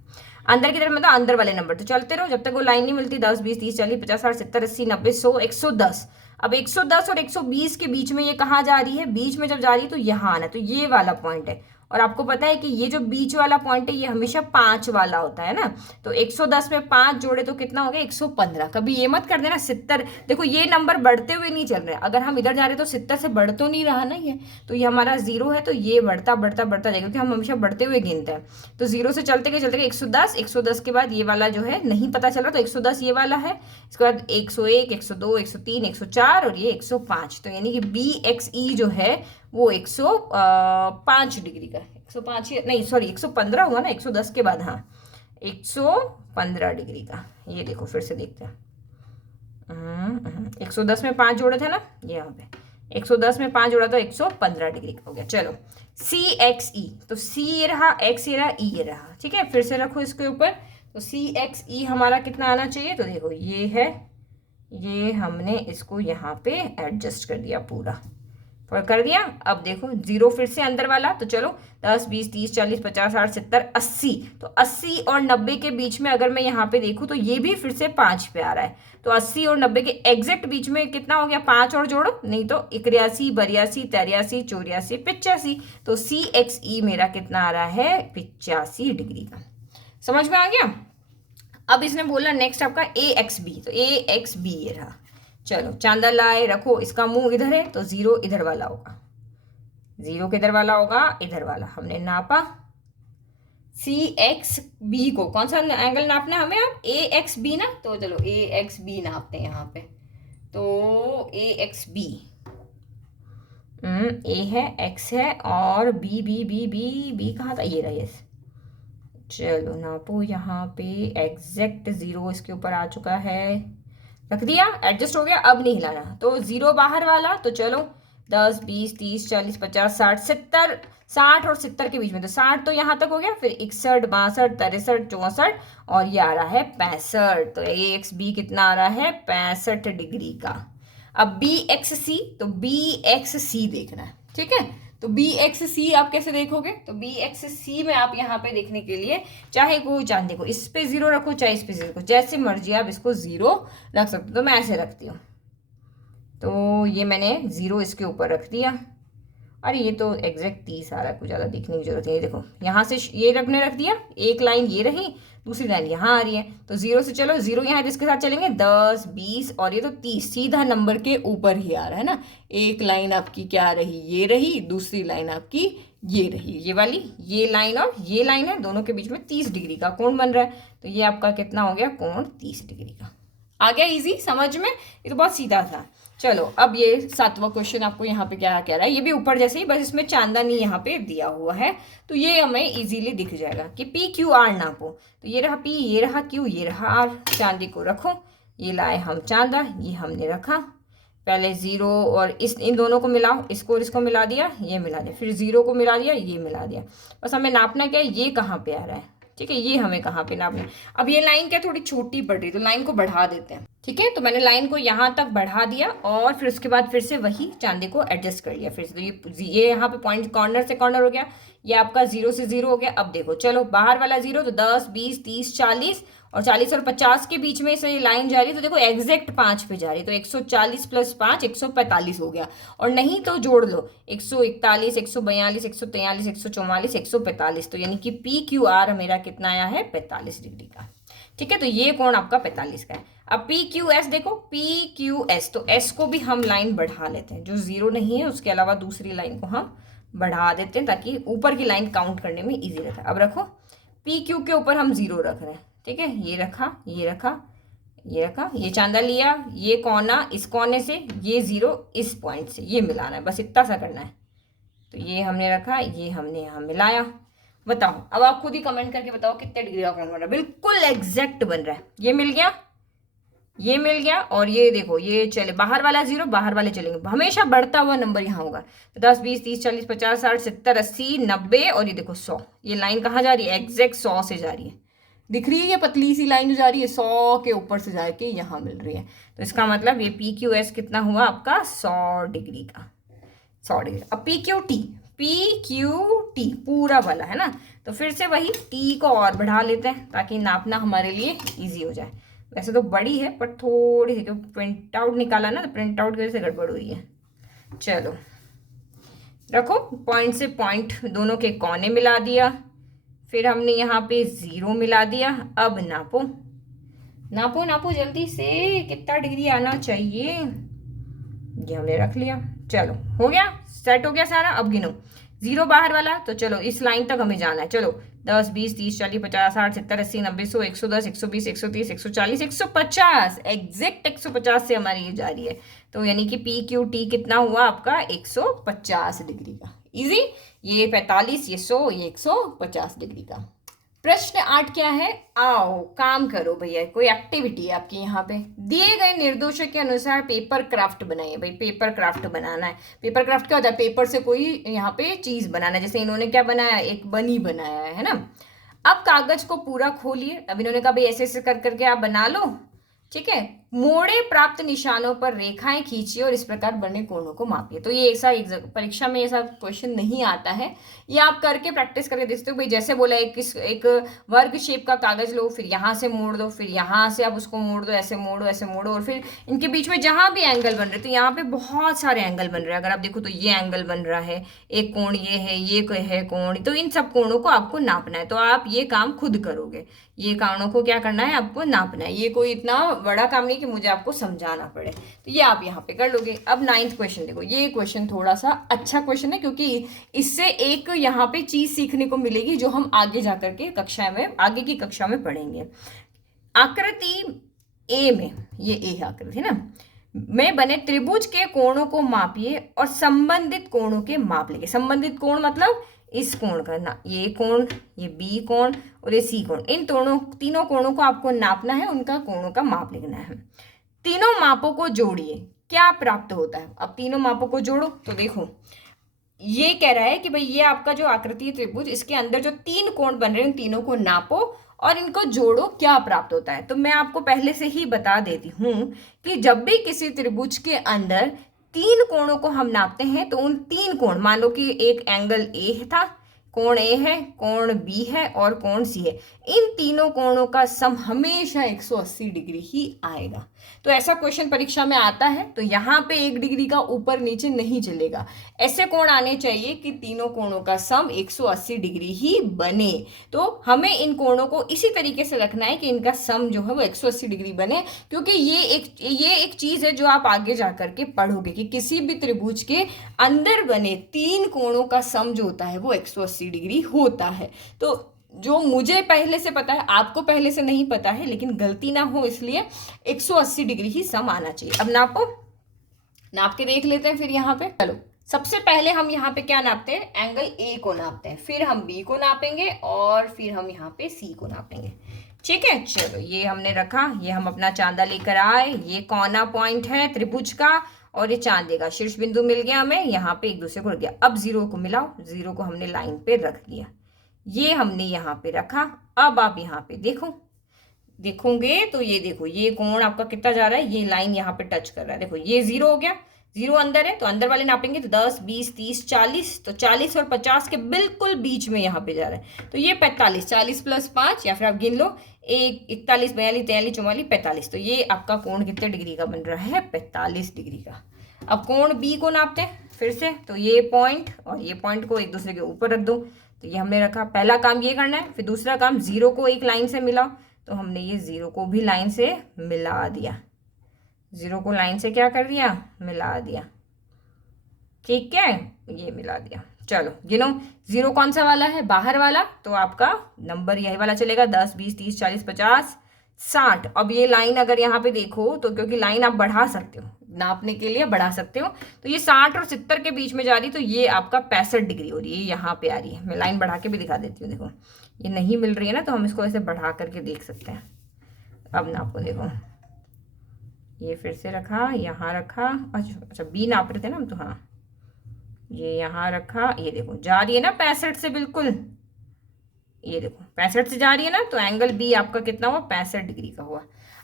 अंदर की तरफ मतलब अंदर वाले नंबर। तो चलते रहो जब तक वो लाइन नहीं मिलती, 10, 20, 30, 40, 50, 60, 70, 80, 90, 100, 110। अब 110 और 120 के बीच में ये कहाँ जा रही है, बीच में जब जा रही है तो यहाँ आना, तो ये वाला पॉइंट है। और आपको पता है कि ये जो बीच वाला पॉइंट है ये हमेशा 5 वाला होता है ना। तो 110 में 5 जोड़े तो कितना हो गया, 115। कभी ये मत कर देना 70, देखो ये नंबर बढ़ते हुए नहीं चल रहे, अगर हम इधर जा रहे हैं तो 70 से बढ़ तो नहीं रहा ना ये, तो ये हमारा 0 है, तो ये बढ़ता बढ़ता बढ़ता जाएगा, क्योंकि हम हमेशा बढ़ते हुए गिनते हैं। तो 0 से चलते गए 110, 110 के बाद ये वाला जो है नहीं पता चल रहा, तो 110 ये वाला है, इसके बाद 101, 102, 103, 104 और ये 105। तो यानी कि बी एक्स ई जो है वो 105 डिग्री का है, 105 नहीं सॉरी 115 हुआ ना 110 के बाद, हाँ 115 डिग्री का। ये देखो फिर से देखते हैं, 110 में 5 जोड़े थे ना, ये यहाँ पे 110 में 5 जोड़ा तो 115 डिग्री का हो गया। चलो सी एक्स ई, तो सी ये रहा, एक्स ये रहा, ई ये रहा, ठीक है। फिर से रखो इसके ऊपर, तो सी एक्स ई हमारा कितना आना चाहिए, तो देखो ये है, ये हमने इसको यहाँ पे एडजस्ट कर दिया पूरा, कर दिया। अब देखो 0 फिर से अंदर वाला, तो चलो 10, 20, 30, 40, 50, 60, 70, 80। तो 80 और 90 के बीच में अगर मैं यहाँ पे देखूँ तो ये भी फिर से 5 पे आ रहा है। तो 80 और 90 के एग्जैक्ट बीच में कितना हो गया, 5 और जोड़ो, नहीं तो 81, 82, 83, 84, 85। तो सी एक्स ई मेरा कितना आ रहा है, 85 डिग्री का। समझ में आ गया। अब इसने बोला नेक्स्ट आपका ए एक्स बी, तो ए एक्स बी ये रहा। चलो चांदा लाए रखो, इसका मुंह इधर है तो 0 इधर वाला होगा, 0 किधर वाला होगा, इधर वाला। हमने नापा सी एक्स बी को, कौन सा एंगल नापना है हमें, अब ए एक्स बी ना, तो चलो ए एक्स बी नापते हैं यहाँ पे। तो ए एक्स बी, ए है, एक्स है, और B B B B B कहाँ था, ये रहा, यस। चलो नापो यहाँ पे, एग्जैक्ट 0 इसके ऊपर आ चुका है, रख दिया, एडजस्ट हो गया, अब नहीं हिलाना। तो 0 बाहर वाला, तो चलो 10, 20, 30, 40, 50, 60, 70, 60 और 70 के बीच में, तो 60 तो यहाँ तक हो गया, फिर 61, 62, 63, 64 और ये आ रहा है 65। तो ए एक्स बी कितना आ रहा है? 65 डिग्री का। अब बी एक्स सी, तो बी एक्स सी देखना है, ठीक है। तो बी एक्स सी आप कैसे देखोगे? तो बी एक्स सी में आप यहाँ पे देखने के लिए चाहे को चांदी को इस पे जीरो रखो, चाहे इस पे जीरो रखो, जैसे मर्जी आप इसको जीरो रख सकते हो। तो मैं ऐसे रखती हूँ, तो ये मैंने जीरो इसके ऊपर रख दिया। अरे ये तो एग्जैक्ट 30 आ रहा है, कुछ ज़्यादा देखने की जरूरत नहीं है। देखो यहाँ से ये रख दिया, एक लाइन ये रही, दूसरी लाइन यहाँ आ रही है, तो जीरो से चलो, जीरो यहाँ जिसके साथ चलेंगे 10, 20 और ये तो 30 सीधा नंबर के ऊपर ही आ रहा है ना। एक लाइन आपकी क्या रही? ये रही, दूसरी लाइन आपकी ये रही, ये वाली, ये लाइन और ये लाइन है, दोनों के बीच में 30 डिग्री का कोण बन रहा है। तो ये आपका कितना हो गया? कोण 30 डिग्री का। आ गया इजी समझ में? ये तो बहुत सीधा था। चलो अब ये 7वां क्वेश्चन आपको यहाँ पे क्या कह रहा है, ये भी ऊपर जैसे ही, बस इसमें चांदनी यहाँ पे दिया हुआ है, तो ये हमें इजीली दिख जाएगा कि पी क्यू आर नापो। तो ये रहा पी, ये रहा क्यू, ये रहा आर। चांदी को रखो, ये लाए हम चांदा, ये हमने रखा। पहले जीरो और इन दोनों को मिलाओ, इसको और इसको मिला दिया, ये मिला दिया, फिर जीरो को मिला दिया, ये मिला दिया। बस हमें नापना क्या है? ये कहाँ पे आ रहा है, ठीक है, ये हमें कहाँ पे नापना है। अब ये लाइन क्या थोड़ी छोटी पड़ रही, तो लाइन को बढ़ा देते हैं, ठीक है। तो मैंने लाइन को यहाँ तक बढ़ा दिया और फिर उसके बाद फिर से वही चांदी को एडजस्ट कर लिया फिर से। तो ये यहाँ पे पॉइंट कॉर्नर से कॉर्नर हो गया, ये आपका जीरो से जीरो हो गया। अब देखो चलो बाहर वाला जीरो, तो 10, 20, 30, 40 और 40 और 50 के बीच में से ये लाइन जा रही है, तो देखो एग्जैक्ट 5 पे जा रही है, तो 140 प्लस 5 145 हो गया। और नहीं तो जोड़ लो 141, 142, 143, 144, 145, तो यानी कि पी क्यू आर मेरा कितना आया है? 45 डिग्री का, ठीक है। तो ये कोण आपका 45 का है। अब पी क्यू एस देखो, पी क्यू एस, तो एस को भी हम लाइन बढ़ा लेते हैं, जो जीरो नहीं है उसके अलावा दूसरी लाइन को हम बढ़ा देते हैं ताकि ऊपर की लाइन काउंट करने में इजी रहता है। अब रखो पी क्यू के ऊपर हम जीरो रख रहे हैं, ठीक है, ये रखा, ये रखा, ये रखा, ये चांदा लिया, ये कोना इस कोने से, ये जीरो इस पॉइंट से, ये मिलाना है, बस इतना सा करना है। तो ये हमने रखा, ये हमने यहाँ मिलाया। बताओ अब आप खुद ही कमेंट करके बताओ कितने डिग्री का कोण बन रहा है? बिल्कुल एग्जैक्ट बन रहा है। ये मिल गया, ये मिल गया, और ये देखो ये चले बाहर वाला जीरो, बाहर वाले चलेंगे, हमेशा बढ़ता हुआ नंबर यहाँ होगा। तो 10, 20, 30, 40, 50, 60, 70, 80, 90 और ये देखो 100। ये लाइन कहाँ जा रही है? एग्जैक्ट 100 से जा रही है। दिख रही है ये पतली सी लाइन जो जा रही है 100 के ऊपर से जाके यहाँ मिल रही है। तो इसका मतलब ये पी क्यू एस कितना हुआ आपका? 100 डिग्री का, 100 डिग्री। अब P Q T, P Q T पूरा वाला है ना, तो फिर से वही टी को और बढ़ा लेते हैं ताकि नापना हमारे लिए इजी हो जाए। वैसे तो बड़ी है पर थोड़ी सी, क्योंकि प्रिंट आउट निकाला ना, तो प्रिंट आउट की वजह से गड़बड़ हुई है। चलो रखो, पॉइंट से पॉइंट दोनों के कोने मिला दिया, फिर हमने यहाँ पे जीरो मिला दिया। अब नापो नापो नापो जल्दी से, कितना डिग्री आना चाहिए? ये हमने रख लिया। चलो हो गया, सेट हो गया सारा। अब गिनो, जीरो बाहर वाला, तो चलो इस लाइन तक हमें जाना है। चलो 10, 20, 30, 40, 50, 60, 70, 80, 90, 100, 110, 120, 130, 140, 150, एग्जैक्ट 150 से हमारी ये जा रही है। तो यानी कि पी क्यू टी कितना हुआ आपका? 150 डिग्री का। इजी, ये 45, ये 100, ये 150 डिग्री का। प्रश्न 8 क्या है? आओ काम करो भैया, कोई एक्टिविटी है आपके यहाँ पे। दिए गए निर्देशों के अनुसार पेपर क्राफ्ट बनाइए। भाई पेपर क्राफ्ट बनाना है। पेपर क्राफ्ट क्या होता है? पेपर से कोई यहाँ पे चीज बनाना है। जैसे इन्होंने क्या बनाया? एक बनी बनाया है ना। अब कागज को पूरा खोलिए। अब इन्होंने कहा भाई ऐसे ऐसे कर करके आप बना लो, ठीक है। मोड़े प्राप्त निशानों पर रेखाएं खींचिए और इस प्रकार बने कोणों को मापिए। तो ये ऐसा परीक्षा में ऐसा क्वेश्चन नहीं आता है, ये आप करके प्रैक्टिस करके देख सकते हो। भाई जैसे बोला एक वर्ग शेप का कागज लो, फिर यहाँ से मोड़ दो, फिर यहाँ से आप उसको मोड़ दो, ऐसे मोड़ो ऐसे मोड़ो, और फिर इनके बीच में जहाँ भी एंगल बन रहे, तो यहाँ पे बहुत सारे एंगल बन रहे हैं। अगर आप देखो तो ये एंगल बन रहा है, एक कोण ये है, ये है कोण, तो इन सब कोणों को आपको नापना है। तो आप ये काम खुद करोगे, ये कोणों को क्या करना है? आपको नापना है। ये कोई इतना बड़ा काम नहीं कि मुझे आपको समझाना पड़े, तो ये आप यहाँ पे कर लोगे। अब 9th क्वेश्चन देखो, ये क्वेश्चन थोड़ा सा अच्छा क्वेश्चन है, क्योंकि इससे एक यहाँ पे चीज सीखने को मिलेगी जो हम आगे जाकर के कक्षा में, आगे की कक्षा में पढ़ेंगे। आकृति ए में, ये ए आकृति है ना, में बने त्रिभुज के कोणों को मापिए और संबंधित कोणों के माप लेंगे। संबंधित कोण मतलब इस कोण का ना, ये कोण, ये बी कोण और ये सी कोण, इन तीनों कोणों को आपको नापना है, उनका कोणों का माप लिखना है। तीनों मापों को जोड़िए। क्या प्राप्त होता है। अब तीनों मापों को जोड़ो तो देखो ये कह रहा है कि भाई ये आपका जो आकृति त्रिभुज, इसके अंदर जो 3 कोण बन रहे हैं उन तीनों को नापो और इनको जोड़ो, क्या प्राप्त होता है। तो मैं आपको पहले से ही बता देती हूँ कि जब भी किसी त्रिभुज के अंदर 3 कोणों को हम नापते हैं तो उन 3 कोण, मान लो कि एक एंगल ए था, कोण ए है, कोण बी है और कोण सी है, इन तीनों कोणों का सम हमेशा 180 डिग्री ही आएगा। तो ऐसा क्वेश्चन परीक्षा में आता है, तो यहाँ पे 1 डिग्री का ऊपर नीचे नहीं चलेगा, ऐसे कोण आने चाहिए कि तीनों कोणों का सम 180 डिग्री ही बने। तो हमें इन कोणों को इसी तरीके से रखना है कि इनका सम जो है वो 180 डिग्री बने, क्योंकि ये एक चीज है जो आप आगे जा करके पढ़ोगे कि किसी भी त्रिभुज के अंदर बने 3 कोणों का सम जो होता है वो 180 डिग्री होता है। तो जो मुझे पहले से पता है, आपको पहले से नहीं पता है, लेकिन गलती ना हो इसलिए 180 डिग्री ही सम आना चाहिए। अब नापो, नाप के देख लेते हैं फिर यहाँ पे। चलो सबसे पहले हम यहाँ पे क्या नापते हैं, एंगल ए को नापते हैं, फिर हम बी को नापेंगे और फिर हम यहाँ पे सी को नापेंगे। ठीक है, चलो ये हमने रखा, ये हम अपना चांदा लेकर आए, ये कोना पॉइंट है त्रिभुज का और ये चांदे का शीर्ष बिंदु मिल गया हमें, यहाँ पे एक दूसरे को रख गया। अब जीरो को मिलाओ, जीरो को हमने लाइन पे रख दिया, ये हमने यहाँ पे रखा। अब आप यहाँ पे देखोगे तो ये देखो ये कोण आपका कितना जा रहा है, ये लाइन यहाँ पे टच कर रहा है, देखो ये 0 हो गया, 0 अंदर है तो अंदर वाले नापेंगे तो 10 20 30 40, तो 40 और 50 के बिल्कुल बीच में यहाँ पे जा रहा है, तो ये 45, 40 + 5 या फिर आप गिन लो 1 41 42 43 44 45, तो ये आपका कोण कितने डिग्री का बन रहा है, 45 डिग्री का। अब कोण बी को नापते हैं फिर से, तो ये पॉइंट और ये पॉइंट को एक दूसरे के ऊपर रख दो, तो ये हमने रखा। पहला काम ये करना है, फिर दूसरा काम 0 को एक लाइन से मिलाओ, तो हमने ये 0 को भी लाइन से मिला दिया, 0 को लाइन से क्या कर दिया, मिला दिया। ठीक है, ये मिला दिया। चलो गिनो, 0 कौन सा वाला है, बाहर वाला, तो आपका नंबर यही वाला चलेगा, 10 20 30 40 50 60। अब ये लाइन अगर यहाँ पे देखो तो, क्योंकि लाइन आप बढ़ा सकते हो, नापने के लिए बढ़ा सकते हो, तो ये 60 और 70 के बीच में जा रही, तो ये आपका 65 डिग्री हो रही है, यहाँ पे आ रही है। मैं लाइन बढ़ा के भी दिखा देती हूँ, देखो ये नहीं मिल रही है ना, तो हम इसको ऐसे बढ़ा करके देख सकते हैं। अब नापो, देखो ये फिर से रखा, यहाँ रखा, अच्छा बी नाप रहे थे ना हम, तो हाँ ये यहाँ रखा, ये देखो जा रही है ना 65 से, बिल्कुल ये देखो 65 से जा रही है ना, तो एंगल बी आपका कितना हुआ, 65 डिग्री का हुआ।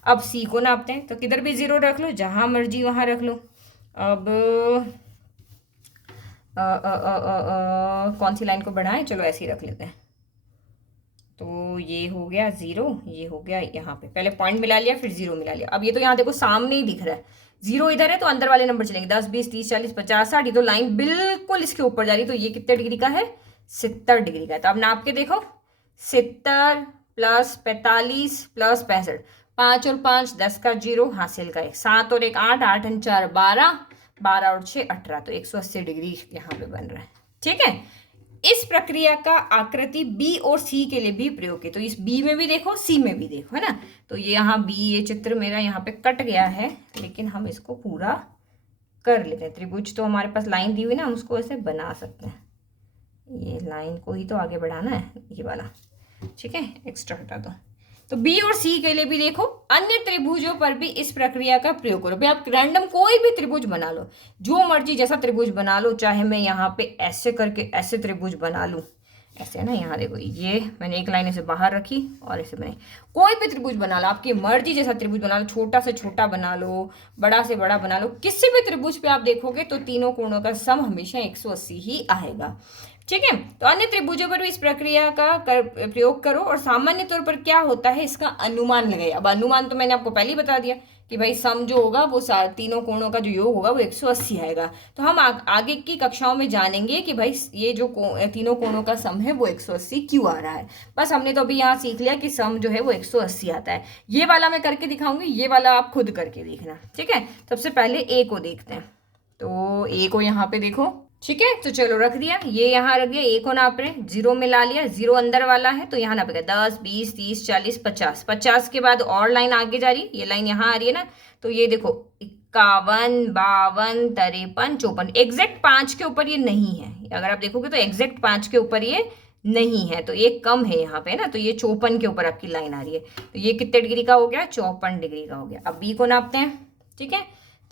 अब सी को नापते हैं, तो किधर भी 0 रख लो, जहां मर्जी वहां रख लो। अब कौन सी लाइन को बढ़ाएं, चलो ऐसे ही रख लेते हैं, तो ये हो गया 0, ये हो गया यहाँ पे, पहले पॉइंट मिला लिया फिर 0 मिला लिया। अब ये तो यहाँ देखो सामने ही दिख रहा है, 0 इधर है तो अंदर वाले नंबर चलेंगे, 10 20 30 40 50 60, ये तो लाइन बिल्कुल इसके ऊपर जा रही है, तो ये कितने डिग्री का है, 70 डिग्री का है। तो अब नाप के देखो, 70 + 45 + 65, 5 और 5 10 का 0 हासिल का 1, 7 और 1 8, 8 और 4 12, 12 और 6 18, तो 180 डिग्री यहाँ पे बन रहा है। ठीक है, इस प्रक्रिया का आकृति बी और सी के लिए भी प्रयोग है, तो इस बी में भी देखो सी में भी देखो, है ना। तो ये यहाँ बी, ये चित्र मेरा यहाँ पे कट गया है, लेकिन हम इसको पूरा कर लेते हैं। त्रिभुज तो हमारे पास लाइन दी हुई ना, हम उसको ऐसे बना सकते हैं, ये लाइन को ही तो आगे बढ़ाना है, ये वाला। ठीक है, एक्स्ट्रा हटा दो। तो बी और सी के लिए भी देखो, अन्य त्रिभुजों पर भी इस प्रक्रिया का प्रयोग करो। भाई आप रैंडम कोई भी त्रिभुज बना लो, जो मर्जी जैसा त्रिभुज बना लो, चाहे मैं यहाँ पे ऐसे करके ऐसे त्रिभुज बना लूँ, ऐसे है ना, यहाँ देखो ये मैंने एक लाइन ऐसे बाहर रखी और ऐसे मैंने कोई भी त्रिभुज बना लो, आपकी मर्जी जैसा त्रिभुज बना लो, छोटा से छोटा बना लो, बड़ा से बड़ा बना लो, किसी भी त्रिभुज पे आप देखोगे तो तीनों कोणों का सम हमेशा 180 ही आएगा। ठीक है, तो अन्य त्रिभुजों पर भी इस प्रक्रिया का प्रयोग करो और सामान्य तौर पर क्या होता है इसका अनुमान लगाइए। अब अनुमान तो मैंने आपको पहले ही बता दिया कि भाई सम जो होगा वो तीनों कोणों का जो योग होगा वो 180 आएगा। तो हम आगे की कक्षाओं में जानेंगे कि भाई ये जो तीनों कोणों का सम है वो 180 क्यों आ रहा है। बस हमने तो अभी यहाँ सीख लिया कि सम जो है वो 180 आता है। ये वाला मैं करके दिखाऊंगी, ये वाला आप खुद करके देखना। ठीक है, सबसे पहले ए को देखते हैं, तो ए को यहाँ पे देखो। ठीक है, तो चलो रख दिया, ये यहाँ रख दिया, ए को नाप रहे, 0 मिला लिया, 0 अंदर वाला है तो यहाँ नापेगा 10 20 30 40 50, 50 के बाद और लाइन आगे जा रही है, ये लाइन यहाँ आ रही है ना, तो ये देखो 51 52 53 54, एग्जैक्ट 5 के ऊपर ये नहीं है। अगर आप देखोगे तो एग्जैक्ट 5 के ऊपर ये नहीं है, तो एक कम है यहाँ पे ना, तो ये 54 के ऊपर आपकी लाइन आ रही है, तो ये कितने डिग्री का हो गया, 54 डिग्री का हो गया। अब बी को नापते हैं। ठीक है,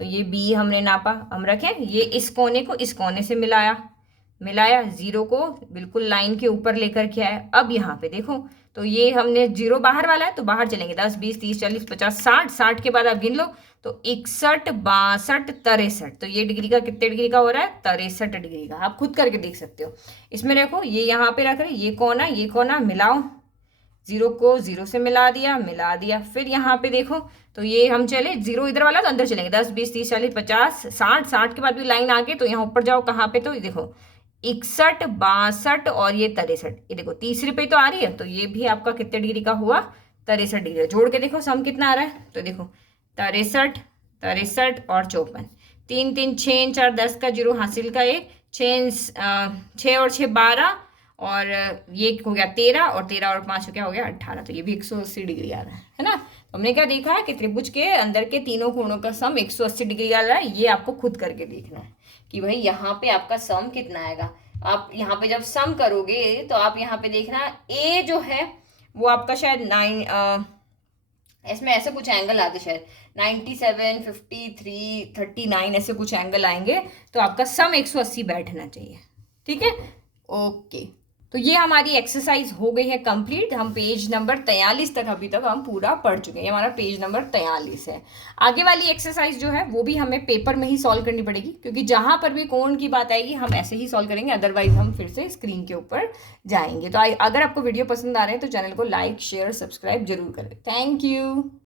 तो ये बी हमने नापा, हम रखें, ये इस कोने को इस कोने से मिलाया, जीरो को बिल्कुल लाइन के ऊपर लेकर के आया। अब यहाँ पे देखो, तो ये हमने जीरो बाहर वाला है तो बाहर चलेंगे, 10 20 30 40 50 60, 60 के बाद आप गिन लो, तो 61 62 63, तो ये डिग्री का कितने डिग्री का हो रहा है, 63 डिग्री का। आप खुद करके देख सकते हो। इसमें देखो ये यहाँ पे रख रहे, ये कोना मिलाओ, जीरो को जीरो से मिला दिया। फिर यहाँ पे देखो, तो ये हम चले, जीरो इधर वाला तो अंदर चलेंगे, 10 20 30 40 50 60, 60 के बाद भी लाइन आगे, तो यहाँ ऊपर जाओ, कहाँ पे, तो ये देखो 61 62 और ये 63, ये देखो तीसरे पे तो आ रही है, तो ये भी आपका कितने डिग्री का हुआ, 63 डिग्री। जोड़ के देखो सम कितना आ रहा है, तो देखो 63 63 और 54, 3 3 6 4 10 का जीरो हासिल का, एक 6 और 6 12, और ये हो गया 13, और 13 और 5 क्या हो गया 18, तो ये भी 180 डिग्री आ रहा है ना। तो हमने क्या देखा है कि त्रिभुज के अंदर के तीनों कोणों का सम 180 डिग्री आ रहा है। ये आपको खुद करके देखना है कि भाई यहाँ पे आपका सम कितना आएगा। आप यहाँ पे जब सम करोगे तो आप यहाँ पे देखना, ए जो है वो आपका शायद 9, इसमें ऐसे कुछ एंगल आते शायद 97 53 39 ऐसे कुछ एंगल आएंगे, तो आपका सम 180 बैठना चाहिए। ठीक है, ओके। तो ये हमारी एक्सरसाइज हो गई है कंप्लीट। हम पेज नंबर 43 तक अभी तक हम पूरा पढ़ चुके हैं। ये हमारा पेज नंबर 43 है। आगे वाली एक्सरसाइज जो है वो भी हमें पेपर में ही सॉल्व करनी पड़ेगी, क्योंकि जहां पर भी कोण की बात आएगी हम ऐसे ही सॉल्व करेंगे, अदरवाइज हम फिर से स्क्रीन के ऊपर जाएंगे। तो अगर आपको वीडियो पसंद आ रहे हैं तो चैनल को लाइक शेयर सब्सक्राइब जरूर करें। Thank you.